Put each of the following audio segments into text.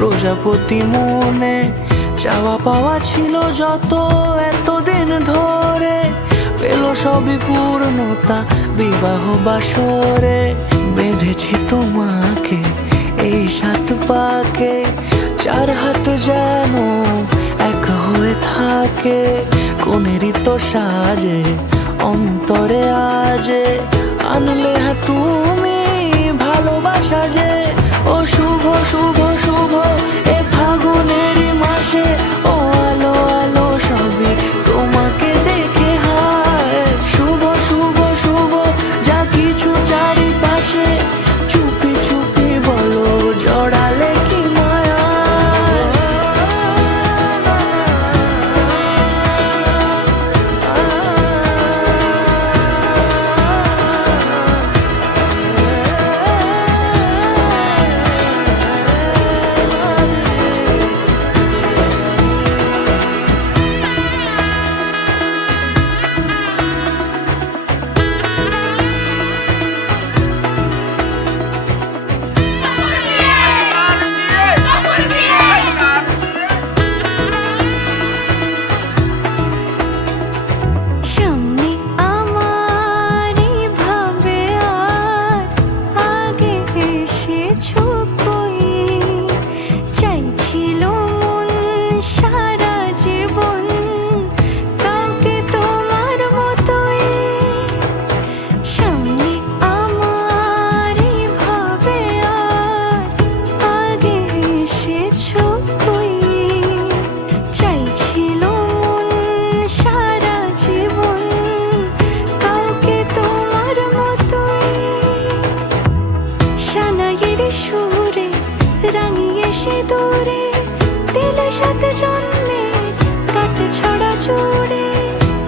প্রজাপতি মনে চাওয়া পাওয়া ছিল যত এতদিন ধরে, পেল সবই পূর্ণতা বিবাহ বাসরে। বেঁধেছি তোমাকে এই 7 পাকে, 4 হাত যেন এক হয়ে থাকে। কোনেরই তো সাজে অন্তরে আজে, আনলে হ্যাঁ তুমি ভালোবাসা যে। ও শুভ শুভ শুভ এ ফাগুনেরই মাসে, ও আলো আলো সবই তোমাকে দেখে হায়। শুভ শুভ শুভ যা কিছু চারিপাশে, চুপি চুপি বলো জড়ালে কি মায়া। সুরে রাঙিয়ে সে দূরে দিলে 7 জন্মে কাট ছড়া জোড়ে।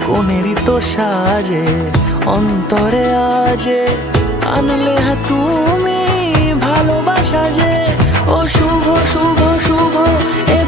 কোনেরই তো সাজে অন্তরে আজে, আনলে হ্যাঁ তুমি ভালোবাসা যে। ও শুভ শুভ শুভ এ